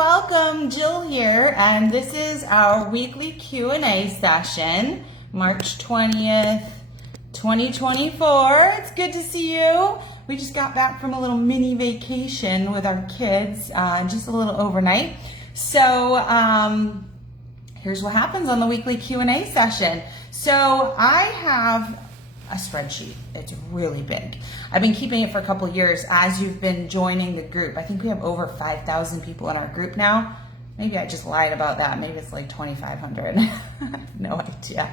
welcome. Jill here, and this is our weekly Q&A session, March 20th, 2024. It's good to see you. We just got back from a little mini vacation with our kids, just a little overnight. So here's what happens on the weekly Q&A session. So I have a spreadsheet. It's really big. I've been keeping it for a couple of years as you've been joining the group. I think we have over 5,000 people in our group now. Maybe I just lied about that. Maybe it's like 2,500. No idea.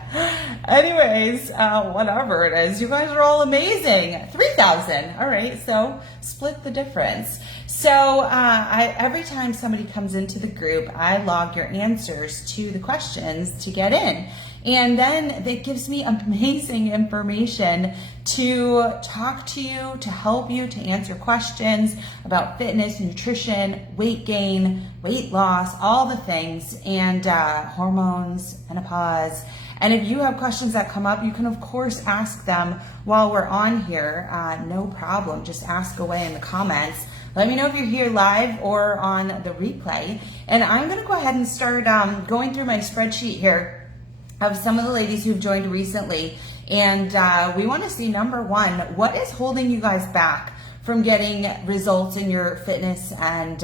Anyways, whatever it is, you guys are all amazing. 3,000. All right, so split the difference. So every time somebody comes into the group, I log your answers to the questions to get in. And then that gives me amazing information to talk to you, to help you, to answer questions about fitness, nutrition, weight gain, weight loss, all the things, and hormones, menopause. And if you have questions that come up, you can of course ask them while we're on here. No problem, just ask away in the comments. Let me know if you're here live or on the replay. And I'm gonna go ahead and start going through my spreadsheet here of some of the ladies who've joined recently. And we wanna see, number one, what is holding you guys back from getting results in your fitness and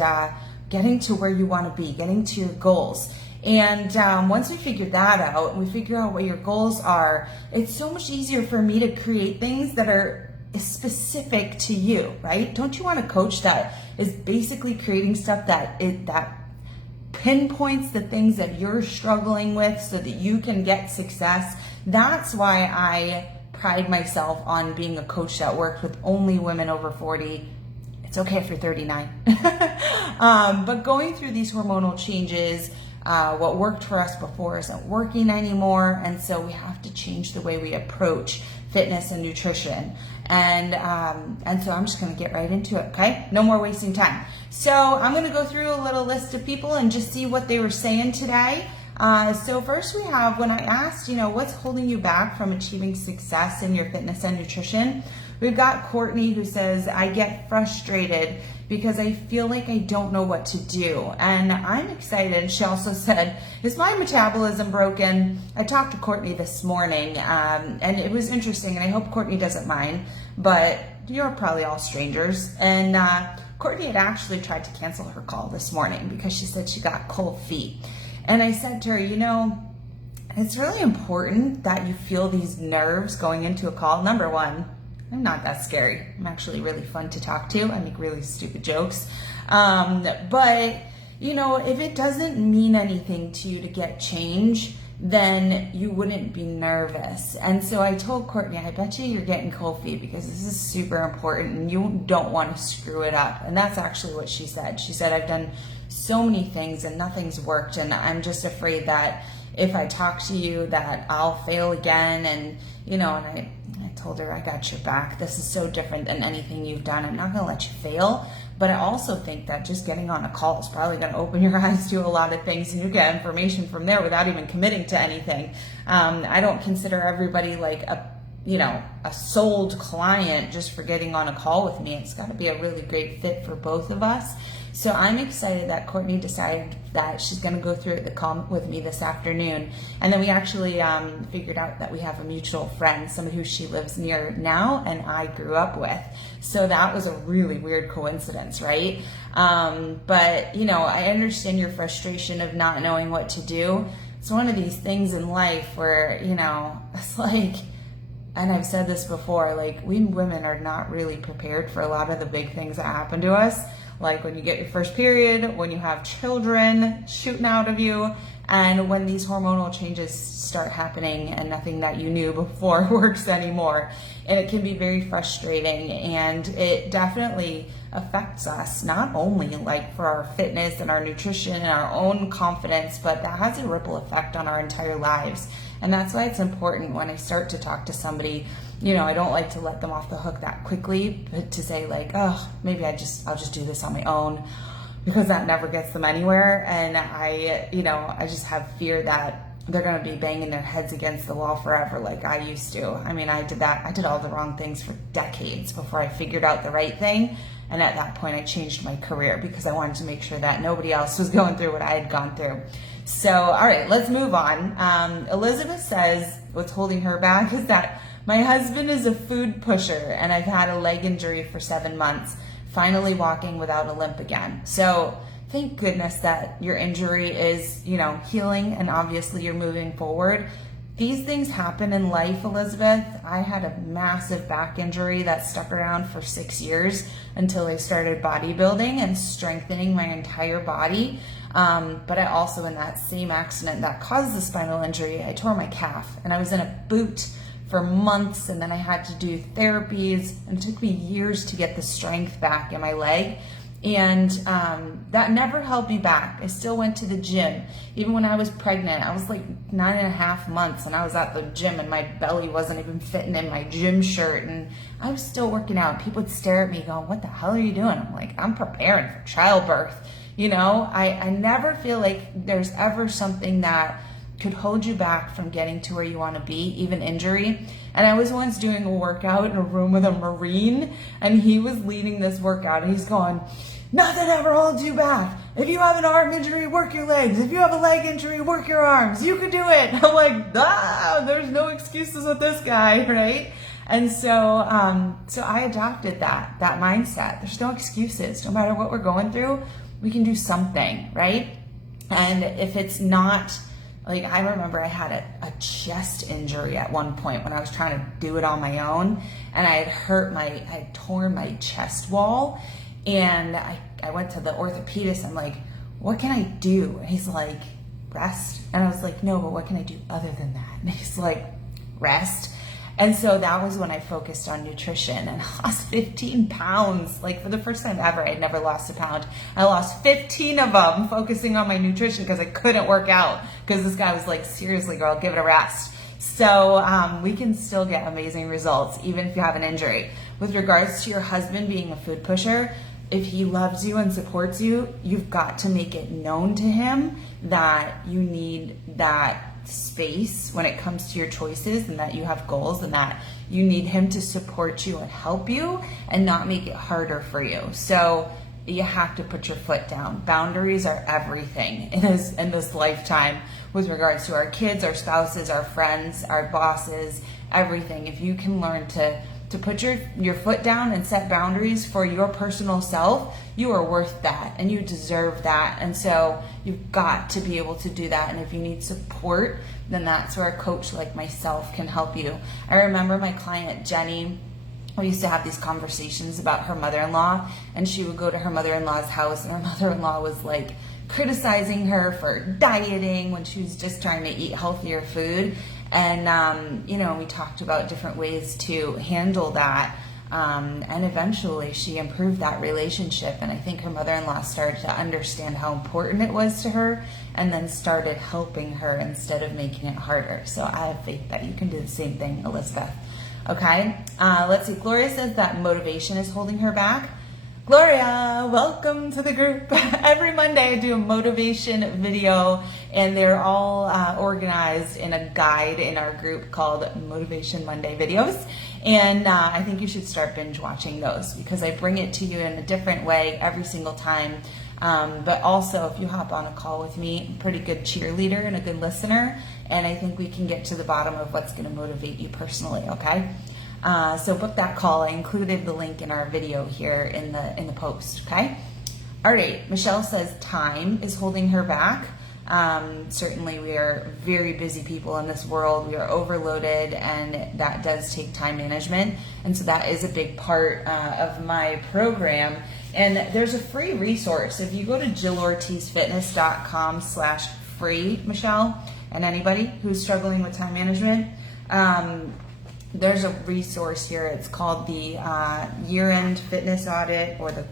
getting to where you wanna be, getting to your goals. And once we figure that out, we figure out what your goals are, it's so much easier for me to create things that are specific to you, right? Don't you want a coach that is basically creating stuff that pinpoints the things that you're struggling with so that you can get success? That's why I pride myself on being a coach that works with only women over 40. It's okay if you're 39. But going through these hormonal changes, what worked for us before isn't working anymore, and so we have to change the way we approach fitness and nutrition. And so I'm just gonna get right into it, okay? No more wasting time. So I'm gonna go through a little list of people and just see what they were saying today. So first we have, when I asked, what's holding you back from achieving success in your fitness and nutrition? We've got Courtney who says, I get frustrated because I feel like I don't know what to do. And I'm excited. She also said, is my metabolism broken? I talked to Courtney this morning, and it was interesting, and I hope Courtney doesn't mind, but you're probably all strangers. And Courtney had actually tried to cancel her call this morning because she said she got cold feet. And I said to her, it's really important that you feel these nerves going into a call. Number one, I'm not that scary. I'm actually really fun to talk to. I make really stupid jokes. But, if it doesn't mean anything to you to get change, then you wouldn't be nervous. And so I told Courtney, I bet you're getting cold feet because this is super important and you don't want to screw it up. And that's actually what she said. She said, I've done so many things and nothing's worked, and I'm just afraid that if I talk to you that I'll fail again. And, and I told her, I got your back. This is so different than anything you've done. I'm not gonna let you fail. But I also think that just getting on a call is probably gonna open your eyes to a lot of things, and you get information from there without even committing to anything. I don't consider everybody like a sold client just for getting on a call with me. It's gotta be a really great fit for both of us. So I'm excited that Courtney decided that she's going to go through the call with me this afternoon. And then we actually figured out that we have a mutual friend, somebody who she lives near now and I grew up with. So that was a really weird coincidence, right? But, I understand your frustration of not knowing what to do. It's one of these things in life where, it's like, and I've said this before, like, we women are not really prepared for a lot of the big things that happen to us. Like when you get your first period, when you have children shooting out of you, and when these hormonal changes start happening and nothing that you knew before works anymore. And it can be very frustrating, and it definitely affects us, not only like for our fitness and our nutrition and our own confidence, but that has a ripple effect on our entire lives. And that's why it's important when I start to talk to somebody, I don't like to let them off the hook that quickly, but to say like, oh, maybe I'll just do this on my own, because that never gets them anywhere. And I just have fear that they're going to be banging their heads against the wall forever like I used to. I mean, I did all the wrong things for decades before I figured out the right thing. And at that point, I changed my career because I wanted to make sure that nobody else was going through what I had gone through. So, all right, let's move on. Elizabeth says what's holding her back is that my husband is a food pusher and I've had a leg injury for 7 months, finally walking without a limp again. So thank goodness that your injury is, healing, and obviously you're moving forward. These things happen in life, Elizabeth. I had a massive back injury that stuck around for 6 years until I started bodybuilding and strengthening my entire body. But I also, in that same accident that caused the spinal injury, I tore my calf and I was in a boot for months, and then I had to do therapies, and it took me years to get the strength back in my leg. And that never held me back. I still went to the gym. Even when I was pregnant, I was like 9.5 months and I was at the gym and my belly wasn't even fitting in my gym shirt, and I was still working out. People would stare at me going, what the hell are you doing? I'm like, I'm preparing for childbirth. I never feel like there's ever something that could hold you back from getting to where you want to be, even injury. And I was once doing a workout in a room with a Marine, and he was leading this workout, and he's going, nothing ever holds you back. If you have an arm injury, work your legs. If you have a leg injury, work your arms. You can do it. I'm like, there's no excuses with this guy, right? And so I adopted that mindset. There's no excuses. No matter what we're going through, we can do something, right? And if it's not, like, I remember I had a chest injury at one point when I was trying to do it on my own, and I had torn my chest wall, and I went to the orthopedist. I'm like, what can I do? And he's like, rest. And I was like, no, but what can I do other than that? And he's like, rest. And so that was when I focused on nutrition and lost 15 pounds. Like, for the first time ever, I'd never lost a pound. I lost 15 of them focusing on my nutrition because I couldn't work out, because this guy was like, seriously, girl, give it a rest. So we can still get amazing results even if you have an injury. With regards to your husband being a food pusher, if he loves you and supports you, you've got to make it known to him that you need that space when it comes to your choices, and that you have goals, and that you need him to support you and help you and not make it harder for you. So you have to put your foot down. Boundaries are everything in this lifetime, with regards to our kids, our spouses, our friends, our bosses, everything. If you can learn to put your foot down and set boundaries for your personal self, you are worth that and you deserve that. And so you've got to be able to do that. And if you need support, then that's where a coach like myself can help you. I remember my client Jenny, we used to have these conversations about her mother-in-law, and she would go to her mother-in-law's house, and her mother-in-law was like criticizing her for dieting when she was just trying to eat healthier food. And, we talked about different ways to handle that. And eventually she improved that relationship. And I think her mother-in-law started to understand how important it was to her, and then started helping her instead of making it harder. So I have faith that you can do the same thing, Elizabeth. Okay. Let's see. Gloria says that motivation is holding her back. Gloria, welcome to the group. Every Monday I do a motivation video, and they're all organized in a guide in our group called Motivation Monday Videos. And I think you should start binge watching those, because I bring it to you in a different way every single time. But also, if you hop on a call with me, I'm a pretty good cheerleader and a good listener, and I think we can get to the bottom of what's going to motivate you personally, okay? So book that call. I included the link in our video here in the post, okay? All right, Michelle says time is holding her back. Certainly we are very busy people in this world. We are overloaded, and that does take time management. And so that is a big part of my program. And there's a free resource. If you go to jillortizfitness.com/free, Michelle, and anybody who's struggling with time management, there's a resource here. It's called the year-end fitness audit, or the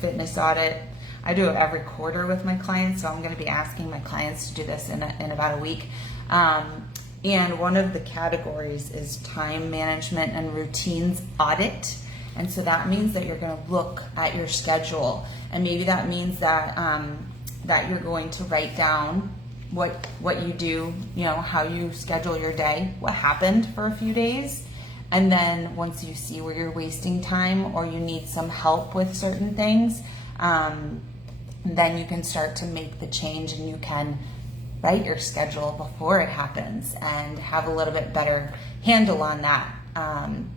fitness audit. I do it every quarter with my clients, so I'm going to be asking my clients to do this in about a week. And one of the categories is time management and routines audit. And so that means that you're going to look at your schedule, and maybe that means that that you're going to write down what you do, how you schedule your day, what happened for a few days. And then once you see where you're wasting time or you need some help with certain things, then you can start to make the change, and you can write your schedule before it happens and have a little bit better handle on that.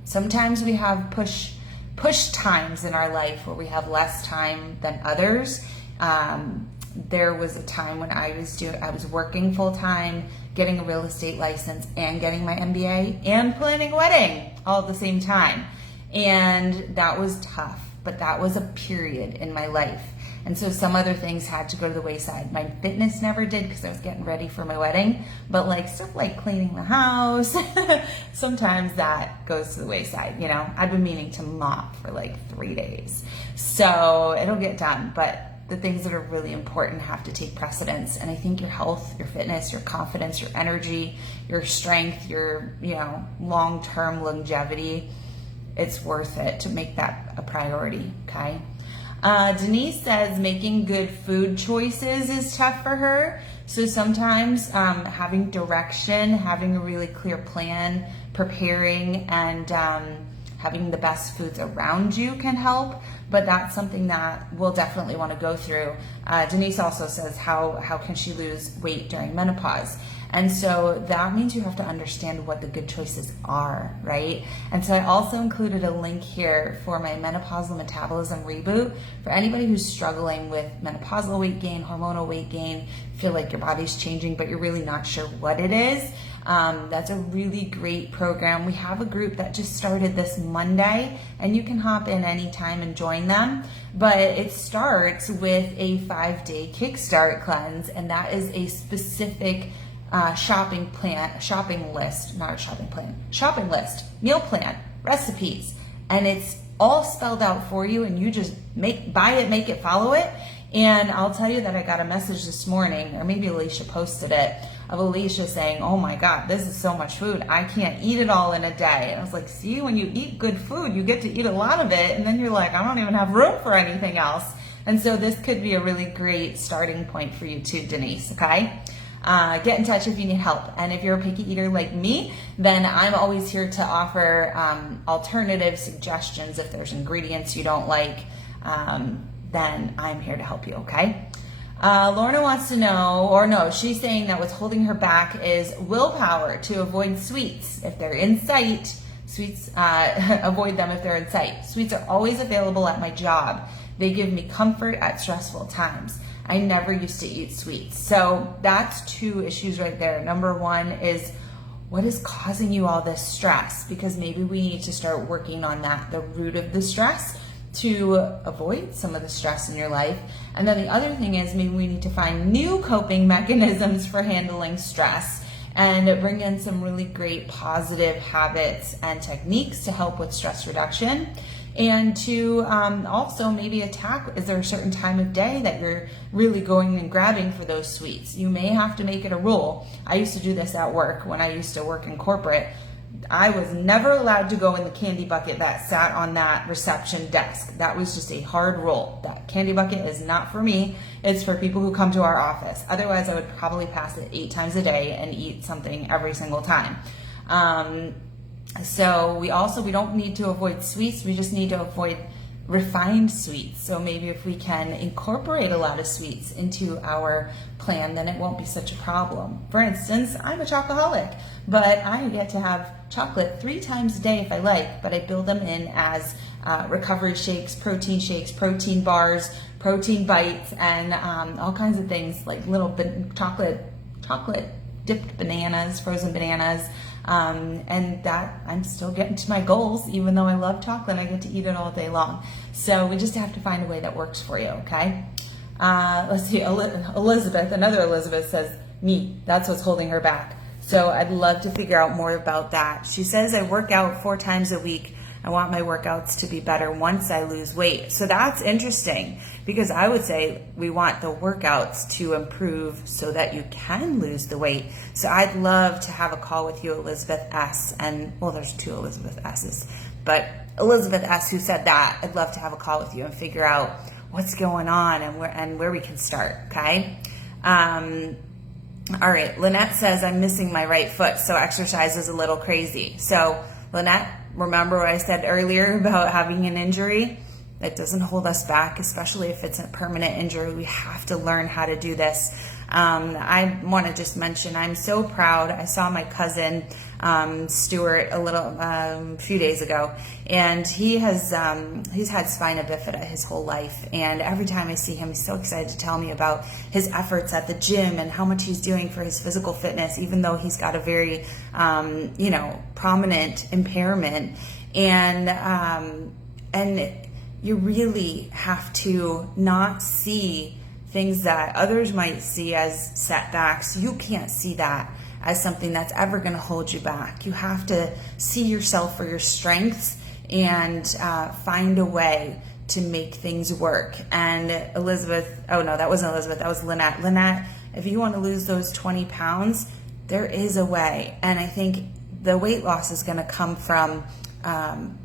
Sometimes we have push times in our life where we have less time than others. There was a time when I was working full time, getting a real estate license and getting my MBA and planning a wedding all at the same time. And that was tough, but that was a period in my life. And so some other things had to go to the wayside. My fitness never did because I was getting ready for my wedding, but stuff like cleaning the house, sometimes that goes to the wayside. I've been meaning to mop for 3 days. So it'll get done, but the things that are really important have to take precedence. And I think your health, your fitness, your confidence, your energy, your strength, your, long-term longevity, it's worth it to make that a priority, okay? Denise says making good food choices is tough for her. So sometimes having direction, having a really clear plan, preparing, and having the best foods around you can help. But that's something that we'll definitely want to go through. Denise also says how can she lose weight during menopause? And so that means you have to understand what the good choices are, right? And so I also included a link here for my menopausal metabolism reboot for anybody who's struggling with menopausal weight gain, hormonal weight gain, feel like your body's changing, but you're really not sure what it is. That's a really great program. We have a group that just started this Monday, and you can hop in anytime and join them. But it starts with a 5-day Kickstart cleanse, and that is a specific shopping list, meal plan, recipes, and it's all spelled out for you, and you just buy it, make it, follow it. And I'll tell you that I got a message this morning, or maybe Alicia posted it, of Alicia saying, oh my God, this is so much food. I can't eat it all in a day. And I was like, see, when you eat good food, you get to eat a lot of it. And then you're like, I don't even have room for anything else. And so this could be a really great starting point for you too, Denise, okay? Get in touch if you need help. And if you're a picky eater like me, then I'm always here to offer alternative suggestions. If there's ingredients you don't like, then I'm here to help you, okay? Lorna wants to know, or no, she's saying that what's holding her back is willpower to avoid sweets. If they're in sight, sweets, avoid them if they're in sight. Sweets are always available at my job. They give me comfort at stressful times. I never used to eat sweets. So that's 2 issues right there. Number 1 is, what is causing you all this stress? Because maybe we need to start working on that, the root of the stress, to avoid some of the stress in your life. And then the other thing is, maybe we need to find new coping mechanisms for handling stress and bring in some really great positive habits and techniques to help with stress reduction. And to also maybe attack, is there a certain time of day that you're really going and grabbing for those sweets? You may have to make it a rule. I used to do this at work when I used to work in corporate. I was never allowed to go in the candy bucket that sat on that reception desk. That was just a hard rule. That candy bucket is not for me. It's for people who come to our office. Otherwise, I would probably pass it 8 times a day and eat something every single time. So we don't need to avoid sweets. We just need to avoid refined sweets. So maybe if we can incorporate a lot of sweets into our plan, then it won't be such a problem. For instance, I'm a chocoholic, but I get to have chocolate 3 times a day if I like, but I build them in as recovery shakes, protein bars, protein bites, and all kinds of things like little chocolate dipped bananas, frozen bananas. And that I'm still getting to my goals. Even though I love chocolate, I get to eat it all day long. So we just have to find a way that works for you, okay? Let's see, another Elizabeth says, neat, that's what's holding her back. So I'd love to figure out more about that. She says, I work out 4 times a week. I want my workouts to be better once I lose weight. So that's interesting, because I would say we want the workouts to improve so that you can lose the weight. So I'd love to have a call with you, Elizabeth S. And well, there's 2 Elizabeth S's, but Elizabeth S. who said that, I'd love to have a call with you and figure out what's going on and where we can start, okay? All right, Lynette says, I'm missing my right foot, so exercise is a little crazy. So, Lynette, remember what I said earlier about having an injury? That doesn't hold us back, especially if it's a permanent injury. We have to learn how to do this. I want to just mention, I'm so proud. I saw my cousin, Stuart, a few days ago, and he's had spina bifida his whole life. And every time I see him, he's so excited to tell me about his efforts at the gym and how much he's doing for his physical fitness, even though he's got a very, prominent impairment. And you really have to not see things that others might see as setbacks. You can't see that as something that's ever going to hold you back. You have to see yourself for your strengths and find a way to make things work. And Elizabeth, oh no, that wasn't Elizabeth, that was Lynette. Lynette, if you want to lose those 20 pounds, there is a way. And I think the weight loss is going to come from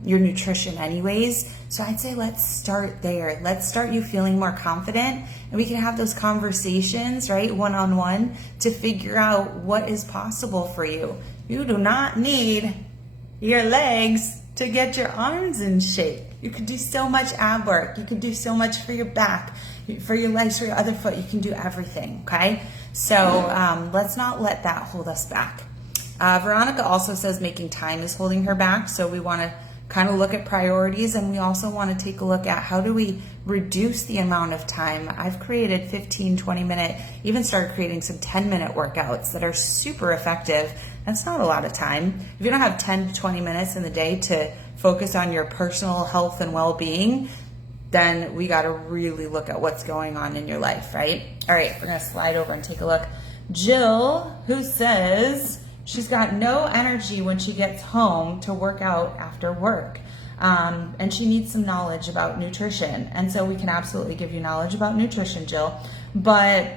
your nutrition anyways. So I'd say let's start there. Let's start you feeling more confident, and we can have those conversations, right, one-on-one, to figure out what is possible for you. You do not need your legs to get your arms in shape. You can do so much ab work. You can do so much for your back, for your legs, for your other foot. You can do everything, okay? So let's not let that hold us back. Veronica also says making time is holding her back. So we want to kind of look at priorities, and we also want to take a look at how do we reduce the amount of time. I've created 15, 20 minute, even started creating some 10-minute workouts that are super effective. That's not a lot of time. If you don't have 10 to 20 minutes in the day to focus on your personal health and well-being, then we got to really look at what's going on in your life, right? All right, we're going to slide over and take a look. Jill, who says she's got no energy when she gets home to work out after work. And she needs some knowledge about nutrition. And so we can absolutely give you knowledge about nutrition, Jill. But,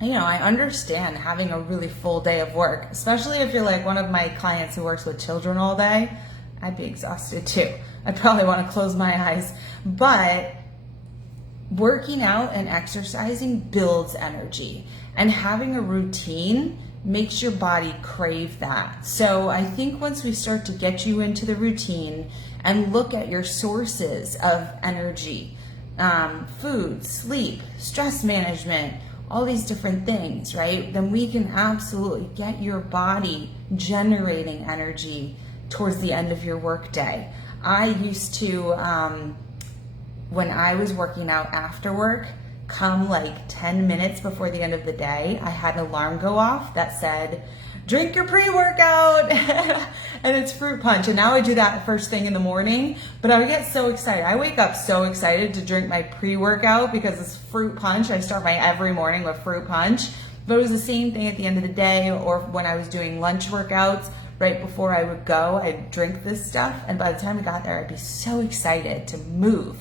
I understand having a really full day of work, especially if you're like one of my clients who works with children all day. I'd be exhausted too. I'd probably want to close my eyes. But working out and exercising builds energy. And having a routine makes your body crave that. So I think once we start to get you into the routine and look at your sources of energy, food, sleep, stress management, all these different things, right? Then we can absolutely get your body generating energy towards the end of your workday. I used to, when I was working out after work, come like 10 minutes before the end of the day, I had an alarm go off that said, drink your pre-workout, and it's fruit punch. And now I do that first thing in the morning, but I would get so excited. I wake up so excited to drink my pre-workout because it's fruit punch. I start my every morning with fruit punch, but it was the same thing at the end of the day, or when I was doing lunch workouts, right before I would go, I'd drink this stuff. And by the time I got there, I'd be so excited to move.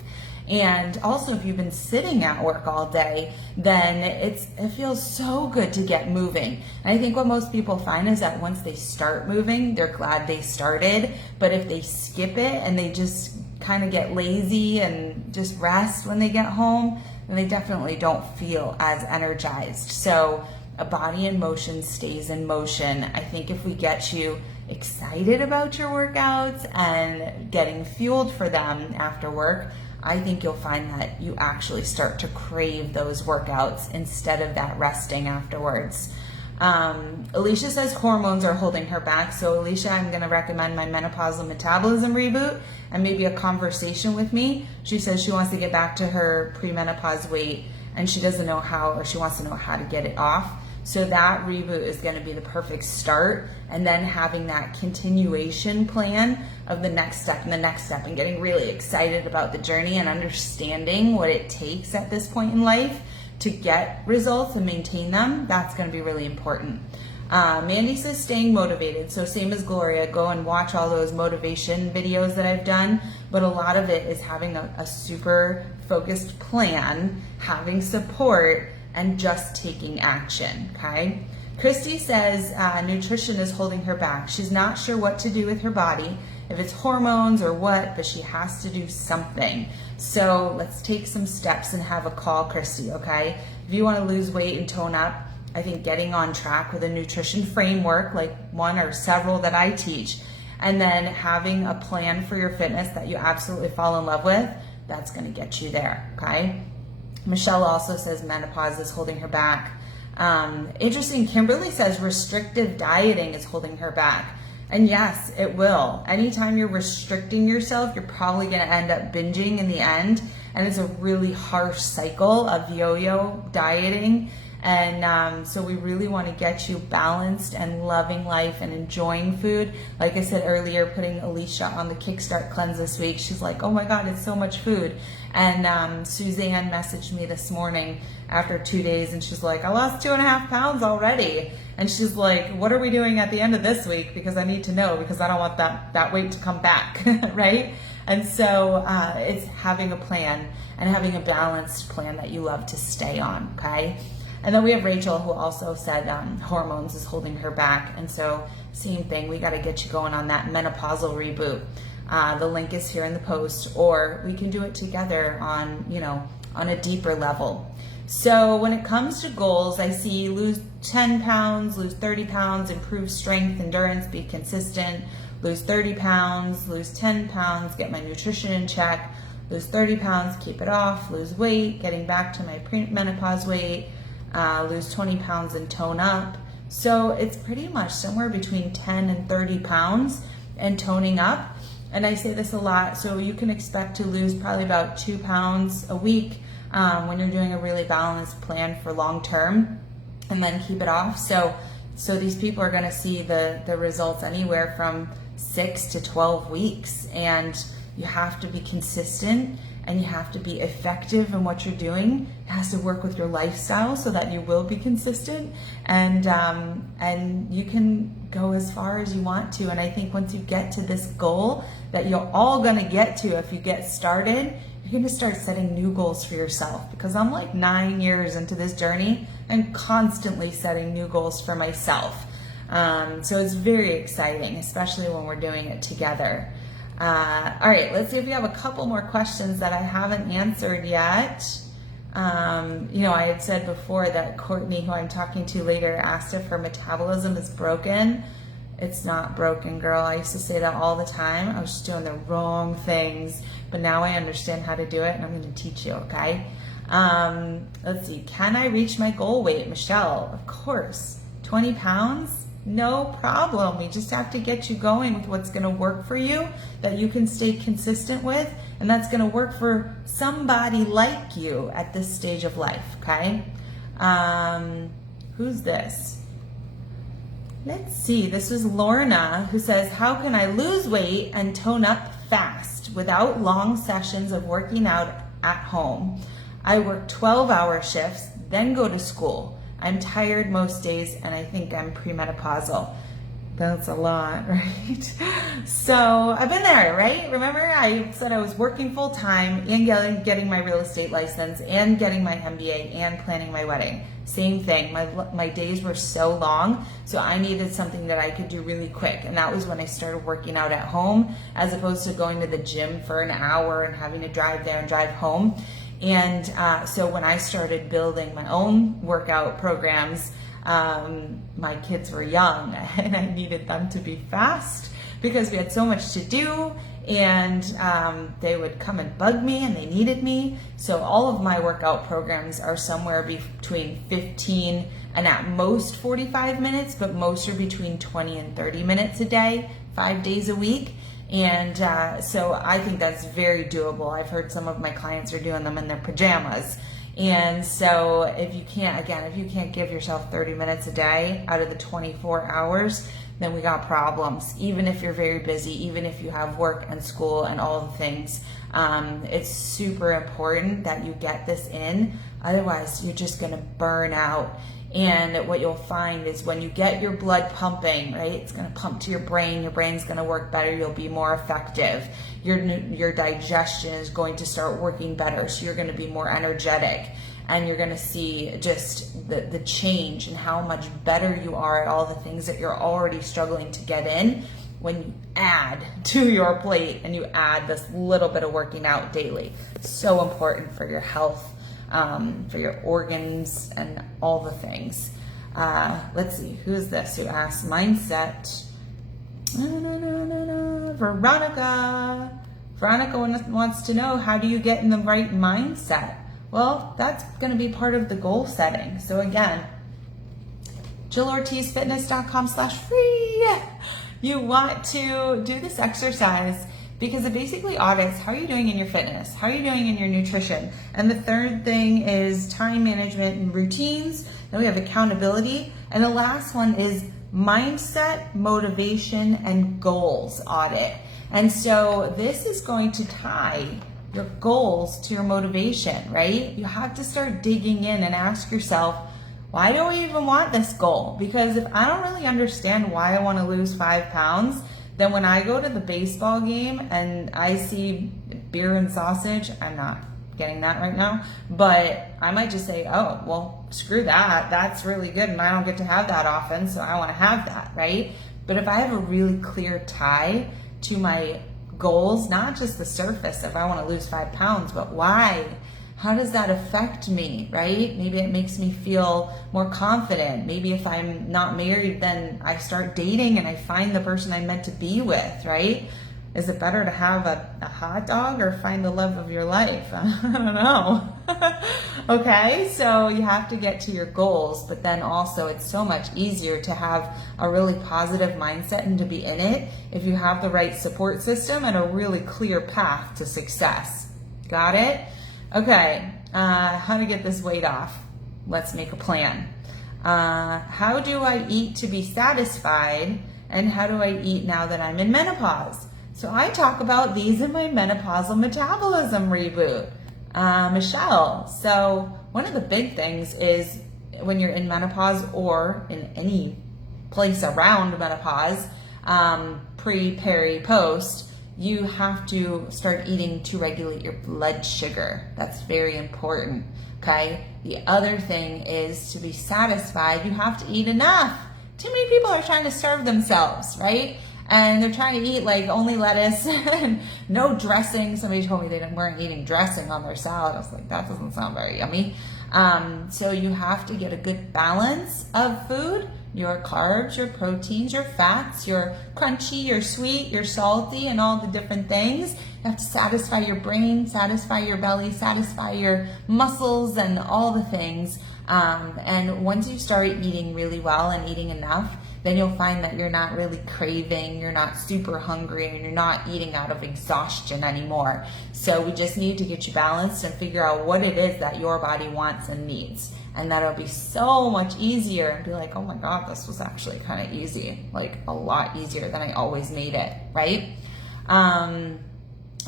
And also, if you've been sitting at work all day, then it feels so good to get moving. And I think what most people find is that once they start moving, they're glad they started. But if they skip it and they just kind of get lazy and just rest when they get home, then they definitely don't feel as energized. So a body in motion stays in motion. I think if we get you excited about your workouts and getting fueled for them after work, I think you'll find that you actually start to crave those workouts instead of that resting afterwards. Alicia says hormones are holding her back. So Alicia, I'm going to recommend my menopausal metabolism reboot and maybe a conversation with me. She says she wants to get back to her premenopause weight and she doesn't know how, or she wants to know how to get it off. So that reboot is going to be the perfect start, and then having that continuation plan of the next step and the next step, and getting really excited about the journey and understanding what it takes at this point in life to get results and maintain them. That's going to be really important. Mandy says staying motivated. So same as Gloria, go and watch all those motivation videos that I've done, but a lot of it is having a super focused plan, having support, and just taking action, okay? Christy says nutrition is holding her back. She's not sure what to do with her body, if it's hormones or what, but she has to do something. So let's take some steps and have a call, Christy, okay? If you want to lose weight and tone up, I think getting on track with a nutrition framework, like one or several that I teach, and then having a plan for your fitness that you absolutely fall in love with, that's going to get you there, okay? Michelle also says menopause is holding her back. Interesting, Kimberly says restrictive dieting is holding her back. And yes, it will. Anytime you're restricting yourself, you're probably going to end up binging in the end. And it's a really harsh cycle of yo-yo dieting. And so we really want to get you balanced and loving life and enjoying food. Like I said earlier, putting Alicia on the Kickstart Cleanse this week, she's like, oh my God, it's so much food. And Suzanne messaged me this morning after 2 days, and she's like, I lost 2.5 pounds already. And she's like, what are we doing at the end of this week? Because I need to know, because I don't want that weight to come back, right? And so it's having a plan and having a balanced plan that you love to stay on, okay? And then we have Rachel, who also said hormones is holding her back. And so same thing, we got to get you going on that menopausal reboot. The link is here in the post, or we can do it together on, on a deeper level. So when it comes to goals, I see lose 10 pounds, lose 30 pounds, improve strength, endurance, be consistent, lose 30 pounds, lose 10 pounds, get my nutrition in check, lose 30 pounds, keep it off, lose weight, getting back to my pre-menopause weight, lose 20 pounds and tone up. So it's pretty much somewhere between 10 and 30 pounds and toning up. And I say this a lot, so you can expect to lose probably about 2 pounds a week when you're doing a really balanced plan for long term, and then keep it off. So these people are going to see the results anywhere from 6 to 12 weeks, and you have to be consistent and you have to be effective in what you're doing. It has to work with your lifestyle so that you will be consistent, and you can go as far as you want to. And I think once you get to this goal that you're all going to get to, if you get started, you're going to start setting new goals for yourself, because I'm like 9 years into this journey and constantly setting new goals for myself. So it's very exciting, especially when we're doing it together. All right, let's see if we have a couple more questions that I haven't answered yet. I had said before that Courtney, who I'm talking to later, asked if her metabolism is broken. It's not broken, girl. I used to say that all the time. I was just doing the wrong things, but now I understand how to do it, and I'm going to teach you, okay? Let's see. Can I reach my goal weight, Michelle? Of course. 20 pounds? No problem. We just have to get you going with what's going to work for you, that you can stay consistent with, and that's going to work for somebody like you at this stage of life, okay? Who's this? Let's see. This is Lorna, who says, how can I lose weight and tone up fast without long sessions of working out at home? I work 12-hour shifts, then go to school. I'm tired most days, and I think I'm premenopausal. That's a lot, right? So I've been there, right? Remember, I said I was working full time and getting my real estate license and getting my MBA and planning my wedding. Same thing. My days were so long, so I needed something that I could do really quick. And that was when I started working out at home, as opposed to going to the gym for an hour and having to drive there and drive home. And so when I started building my own workout programs, my kids were young and I needed them to be fast because we had so much to do, and they would come and bug me and they needed me. So all of my workout programs are somewhere between 15 and at most 45 minutes, but most are between 20 and 30 minutes a day, 5 days a week. And so I think that's very doable. I've heard some of my clients are doing them in their pajamas. And so if you can't give yourself 30 minutes a day out of the 24 hours, then we got problems. Even if you're very busy, even if you have work and school and all the things, it's super important that you get this in. Otherwise, you're just going to burn out. And what you'll find is when you get your blood pumping, right, it's going to pump to your brain's going to work better, you'll be more effective. Your digestion is going to start working better, so you're going to be more energetic. And you're going to see just the change and how much better you are at all the things that you're already struggling to get in when you add to your plate and you add this little bit of working out daily. So important for your health, for your organs and all the things. Let's see, who's this who asked? Mindset. Veronica. Veronica wants to know, how do you get in the right mindset? Well, that's going to be part of the goal setting. So again, JillOrtizFitness.com/free. You want to do this exercise because it basically audits how are you doing in your fitness, how are you doing in your nutrition. And the third thing is time management and routines. Then we have accountability. And the last one is mindset, motivation, and goals audit. And so this is going to tie your goals to your motivation, right? You have to start digging in and ask yourself, why do I even want this goal? Because if I don't really understand why I want to lose 5 pounds, then when I go to the baseball game and I see beer and sausage, I'm not getting that right now, but I might just say, oh, well, screw that. That's really good and I don't get to have that often, so I want to have that, right? But if I have a really clear tie to my goals, not just the surface if I want to lose 5 pounds, but why? How does that affect me, right? Maybe it makes me feel more confident. Maybe if I'm not married, then I start dating and I find the person I'm meant to be with, right? Is it better to have a hot dog or find the love of your life? I don't know. Okay, so you have to get to your goals, but then also it's so much easier to have a really positive mindset and to be in it if you have the right support system and a really clear path to success. Got it? Okay, how to get this weight off? Let's make a plan. How do I eat to be satisfied, and how do I eat now that I'm in menopause? So I talk about these in my menopausal metabolism reboot, Michelle. So one of the big things is when you're in menopause or in any place around menopause, pre, peri, post, you have to start eating to regulate your blood sugar. That's very important, okay? The other thing is to be satisfied, you have to eat enough. Too many people are trying to starve themselves, right? And they're trying to eat like only lettuce and no dressing. Somebody told me they weren't eating dressing on their salad. I was like, that doesn't sound very yummy. So you have to get a good balance of food, your carbs, your proteins, your fats, your crunchy, your sweet, your salty, and all the different things. You have to satisfy your brain, satisfy your belly, satisfy your muscles, and all the things. And once you start eating really well and eating enough, then you'll find that you're not really craving, you're not super hungry, and you're not eating out of exhaustion anymore. So we just need to get you balanced and figure out what it is that your body wants and needs. And that'll be so much easier and be like, oh my God, this was actually kind of easy, like a lot easier than I always made it, right?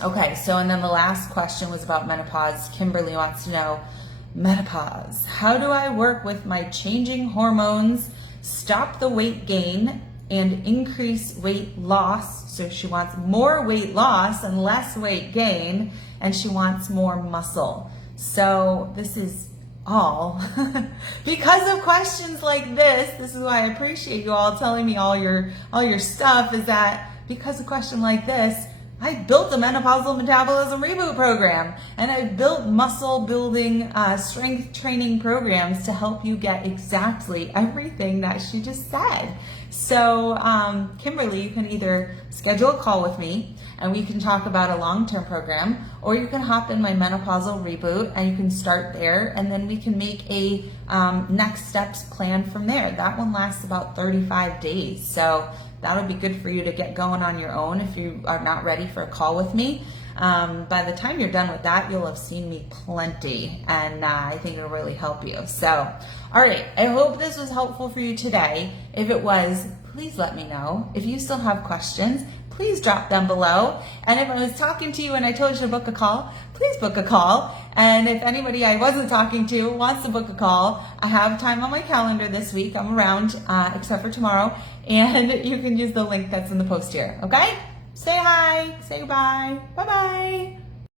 Okay, so and then the last question was about menopause. Kimberly wants to know, menopause, how do I work with my changing hormones, stop the weight gain, and increase weight loss? So she wants more weight loss and less weight gain, and she wants more muscle. So this is all because of questions like this. This is why I appreciate you all telling me all your stuff, is that because of a question like this, I built a menopausal metabolism reboot program, and I built muscle building, strength training programs to help you get exactly everything that she just said. So, Kimberly, you can either schedule a call with me and we can talk about a long-term program, or you can hop in my menopausal reboot and you can start there, and then we can make a next steps plan from there. That one lasts about 35 days. So that'll be good for you to get going on your own if you are not ready for a call with me. By the time you're done with that, you'll have seen me plenty, and I think it'll really help you. So, all right, I hope this was helpful for you today. If it was, please let me know. If you still have questions, please drop them below. And if I was talking to you and I told you to book a call, please book a call. And if anybody I wasn't talking to wants to book a call, I have time on my calendar this week. I'm around, except for tomorrow. And you can use the link that's in the post here, okay? Say hi, say goodbye, bye-bye.